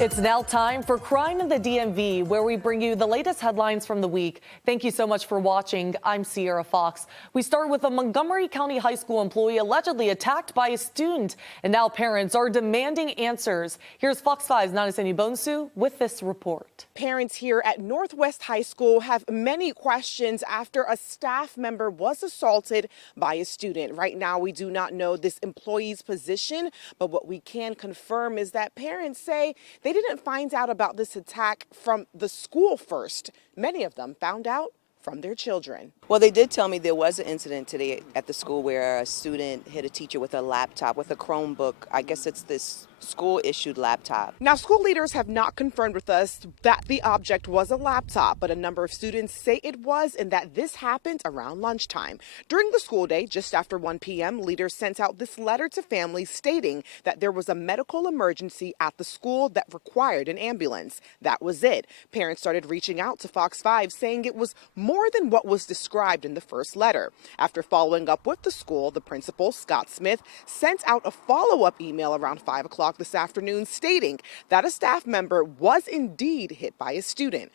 It's now time for Crime in the DMV, where we bring you the latest headlines from the week. Thank you so much for watching. I'm Sierra Fox. We start with a Montgomery County High School employee allegedly attacked by a student, and now parents are demanding answers. Here's Fox 5's Nanaseni Bonsu with this report. Parents here at Northwest High School have many questions after a staff member was assaulted by a student. Right now, we do not know this employee's position, but what we can confirm is that parents say they didn't find out about this attack from the school first. Many of them found out from their children. Well, they did tell me there was an incident today at the school where a student hit a teacher with a laptop, with a Chromebook. I guess it's this school-issued laptop. Now, school leaders have not confirmed with us that the object was a laptop, but a number of students say it was and that this happened around lunchtime. During the school day, just after 1 p.m., leaders sent out this letter to families stating that there was a medical emergency at the school that required an ambulance. That was it. Parents started reaching out to Fox 5 saying it was more than what was described in the first letter. After following up with the school, the principal, Scott Smith, sent out a follow-up email around 5 o'clock this afternoon stating that a staff member was indeed hit by a student.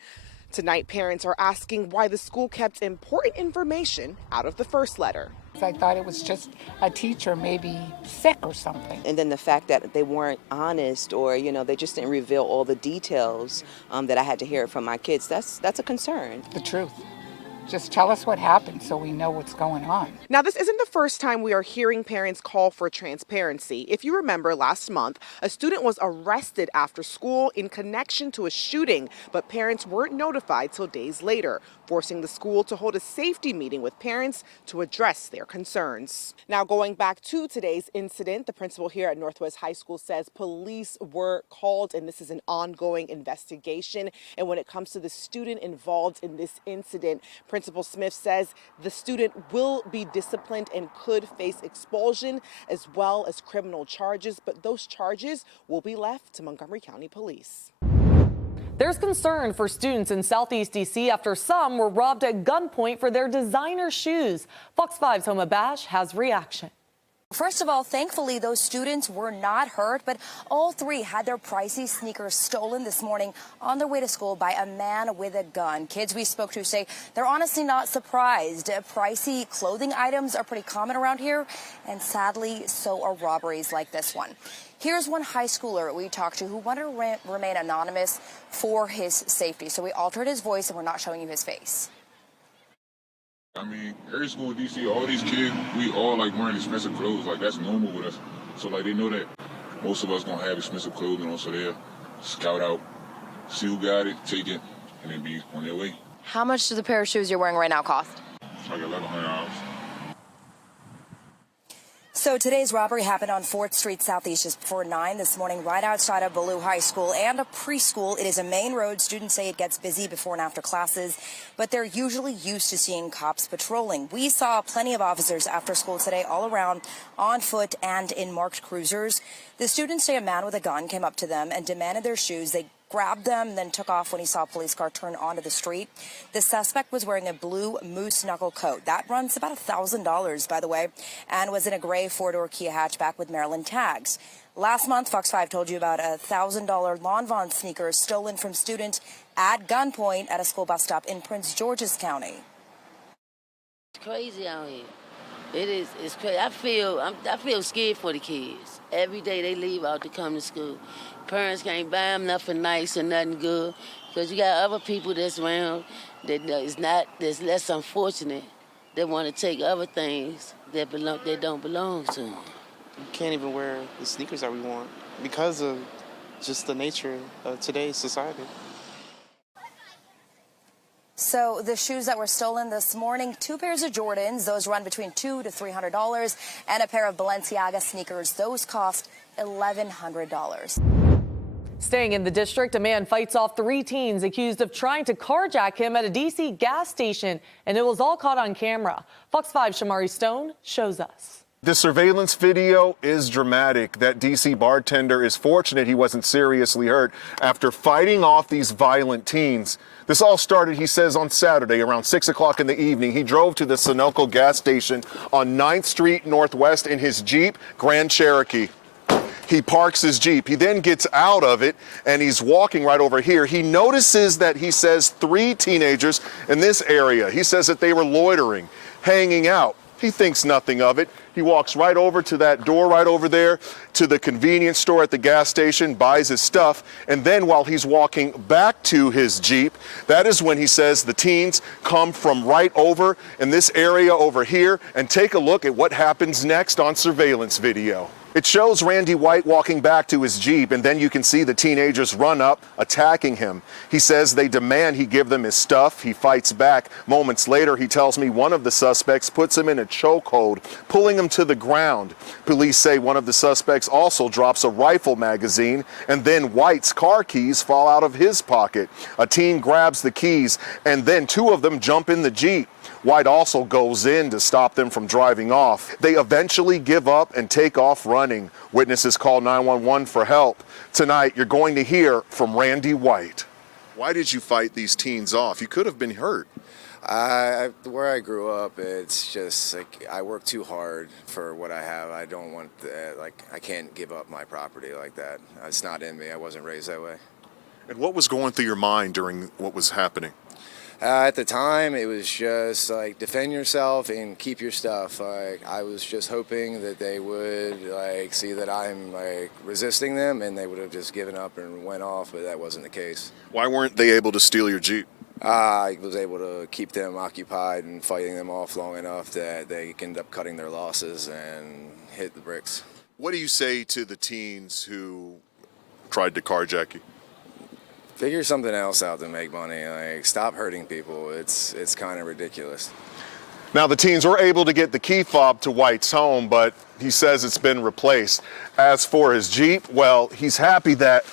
Tonight, parents are asking why the school kept important information out of the first letter. I thought it was just a teacher maybe sick or something. And then the fact that they weren't honest, or, they just didn't reveal all the details that I had to hear from my kids, that's a concern. The truth. Just tell us what happened so we know what's going on. Now, this isn't the first time we are hearing parents call for transparency. If you remember, last month, a student was arrested after school in connection to a shooting, but parents weren't notified till days later, forcing the school to hold a safety meeting with parents to address their concerns. Now, going back to today's incident, the principal here at Northwest High School says police were called and this is an ongoing investigation. And when it comes to the student involved in this incident, Principal Smith says the student will be disciplined and could face expulsion as well as criminal charges, but those charges will be left to Montgomery County Police. There's concern for students in Southeast D.C. after some were robbed at gunpoint for their designer shoes. Fox 5's Homa Bash has reaction. First of all, thankfully, those students were not hurt, but all three had their pricey sneakers stolen this morning on their way to school by a man with a gun. Kids we spoke to say they're honestly not surprised. Pricey clothing items are pretty common around here, and sadly, so are robberies like this one. Here's one high schooler we talked to who wanted to remain anonymous for his safety, so we altered his voice and we're not showing you his face. I mean, every school in D.C., all these kids, we all wearing expensive clothes. That's normal with us. So they know that most of us gonna have expensive clothing on, so they'll scout out, see who got it, take it, and then be on their way. How much does the pair of shoes you're wearing right now cost? $1,100. So today's robbery happened on 4th Street Southeast just before 9 this morning, right outside of Ballou High School and a preschool. It is a main road. Students say it gets busy before and after classes, but they're usually used to seeing cops patrolling. We saw plenty of officers after school today all around, on foot and in marked cruisers. The students say a man with a gun came up to them and demanded their shoes. They grabbed them, then took off when he saw a police car turn onto the street. The suspect was wearing a blue moose knuckle coat. That runs about $1,000, by the way, and was in a gray four-door Kia hatchback with Maryland tags. Last month, Fox 5 told you about $1,000 Lon Vaughn sneakers stolen from students at gunpoint at a school bus stop in Prince George's County. It's crazy out here. It is. It's crazy. I feel scared for the kids. Every day they leave out to come to school. Parents can't buy them nothing nice or nothing good because you got other people that's around that's less unfortunate that want to take other things that don't belong to them. We can't even wear the sneakers that we want because of just the nature of today's society. So the shoes that were stolen this morning, 2 pairs of Jordans, those run between $200 to $300, and a pair of Balenciaga sneakers, those cost $1,100. Staying in the district, a man fights off 3 teens accused of trying to carjack him at a D.C. gas station, and it was all caught on camera. Fox 5's Shamari Stone shows us. The surveillance video is dramatic. That D.C. bartender is fortunate he wasn't seriously hurt after fighting off these violent teens. This all started, he says, on Saturday around 6 o'clock in the evening. He drove to the Sunoco gas station on 9th Street Northwest in his Jeep Grand Cherokee. He parks his Jeep. He then gets out of it, and he's walking right over here. He notices that he says 3 teenagers in this area. He says that they were loitering, hanging out. He thinks nothing of it. He walks right over to that door right over there to the convenience store at the gas station, buys his stuff, and then while he's walking back to his Jeep, that is when he says the teens come from right over in this area over here. And take a look at what happens next on surveillance video. It shows Randy White walking back to his Jeep, and then you can see the teenagers run up, attacking him. He says they demand he give them his stuff. He fights back. Moments later, he tells me one of the suspects puts him in a chokehold, pulling him to the ground. Police say one of the suspects also drops a rifle magazine, and then White's car keys fall out of his pocket. A teen grabs the keys, and then 2 of them jump in the Jeep. White also goes in to stop them from driving off. They eventually give up and take off running. Witnesses call 911 for help. Tonight, you're going to hear from Randy White. Why did you fight these teens off? You could have been hurt. Where I grew up, it's just like I work too hard for what I have. I don't want I can't give up my property like that. It's not in me. I wasn't raised that way. And what was going through your mind during what was happening? At the time, it was just like defend yourself and keep your stuff. Like I was just hoping that they would see that I'm resisting them, and they would have just given up and went off. But that wasn't the case. Why weren't they able to steal your Jeep? I was able to keep them occupied and fighting them off long enough that they end up cutting their losses and hit the bricks. What do you say to the teens who tried to carjack you? Figure something else out to make money. Stop hurting people. It's kind of ridiculous. Now, the teens were able to get the key fob to White's home, but he says it's been replaced. As for his Jeep, well, he's happy that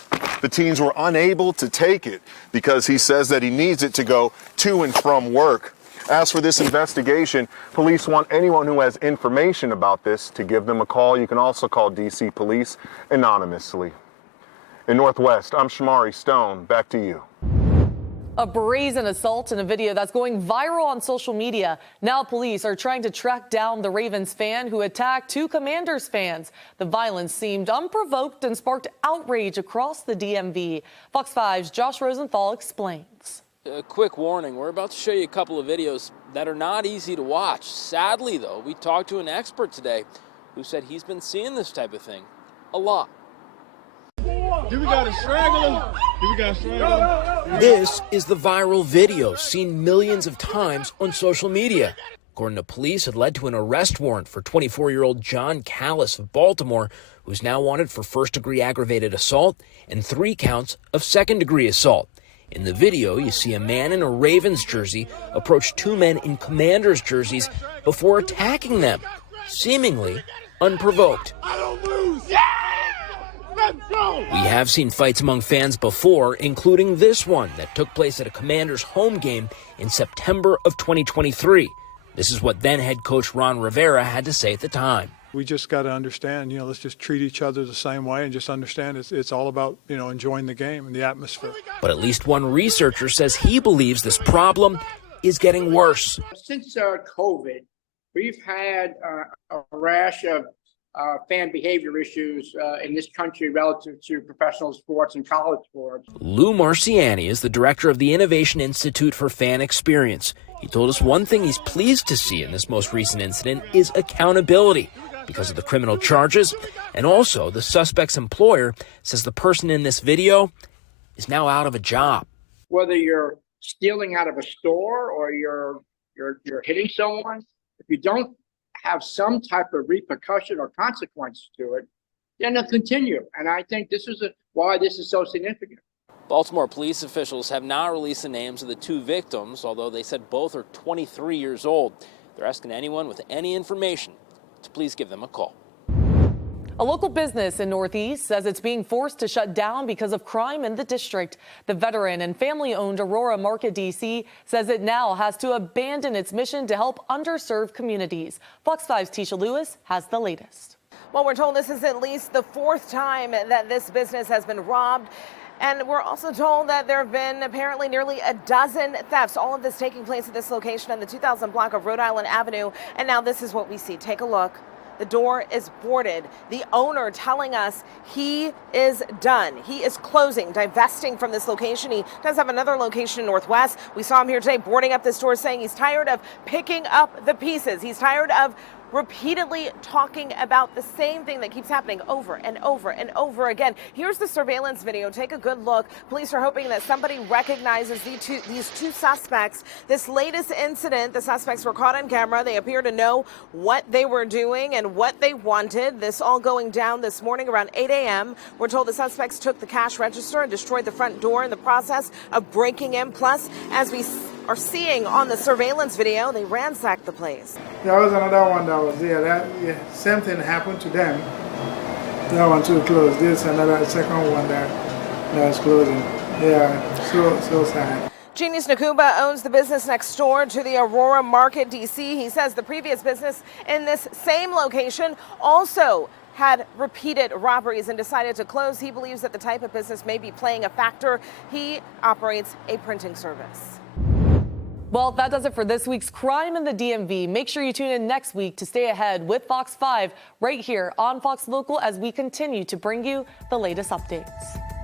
the teens were unable to take it because he says that he needs it to go to and from work. As for this investigation, police want anyone who has information about this to give them a call. You can also call DC Police anonymously. In Northwest, I'm Shamari Stone. Back to you. A brazen assault in a video that's going viral on social media. Now police are trying to track down the Ravens fan who attacked 2 Commanders fans. The violence seemed unprovoked and sparked outrage across the DMV. Fox 5's Josh Rosenthal explains. A quick warning, we're about to show you a couple of videos that are not easy to watch. Sadly, though, we talked to an expert today who said he's been seeing this type of thing a lot. Do we got a straggler? This is the viral video seen millions of times on social media. According to police, it led to an arrest warrant for 24-year-old John Callis of Baltimore, who's now wanted for first-degree aggravated assault and 3 counts of second-degree assault. In the video, you see a man in a Ravens jersey approach 2 men in Commanders jerseys before attacking them, seemingly unprovoked. I don't lose. We have seen fights among fans before, including this one that took place at a Commanders home game in September of 2023. This is what then head coach Ron Rivera had to say at the time. We just got to understand, let's just treat each other the same way and just understand it's all about, enjoying the game and the atmosphere. But at least one researcher says he believes this problem is getting worse. Since COVID, we've had a rash of fan behavior issues in this country relative to professional sports and college sports. Lou Marciani is the director of the Innovation Institute for Fan Experience. He told us one thing he's pleased to see in this most recent incident is accountability because of the criminal charges. And also, the suspect's employer says the person in this video is now out of a job. Whether you're stealing out of a store or you're hitting someone, if you don't have some type of repercussion or consequence to it, then it'll continue. And I think this is why this is so significant. Baltimore police officials have not released the names of the 2 victims, although they said both are 23 years old. They're asking anyone with any information to please give them a call. A local business in Northeast says it's being forced to shut down because of crime in the district. The veteran and family-owned Aurora Market DC says it now has to abandon its mission to help underserved communities. Fox 5's Tisha Lewis has the latest. Well, we're told this is at least the 4th time that this business has been robbed. And we're also told that there have been apparently nearly a dozen thefts, all of this taking place at this location on the 2000 block of Rhode Island Avenue. And now this is what we see. Take a look. The door is boarded. The owner telling us he is done. He is closing, divesting from this location. He does have another location in Northwest. We saw him here today boarding up this door, saying he's tired of picking up the pieces. He's tired of repeatedly talking about the same thing that keeps happening over and over and over again. Here's the surveillance video. Take a good look. Police are hoping that somebody recognizes these two suspects. This latest incident, the suspects were caught on camera. They appear to know what they were doing and what they wanted. This all going down this morning around 8 a.m. We're told the suspects took the cash register and destroyed the front door in the process of breaking in. Plus, as we are seeing on the surveillance video, they ransacked the place. There was another one that was there. Same thing happened to them. That one too closed. This another second one that was closing. Yeah, so sad. Genius Nakuba owns the business next door to the Aurora Market, D.C. He says the previous business in this same location also had repeated robberies and decided to close. He believes that the type of business may be playing a factor. He operates a printing service. Well, that does it for this week's Crime in the DMV. Make sure you tune in next week to stay ahead with Fox 5 right here on Fox Local as we continue to bring you the latest updates.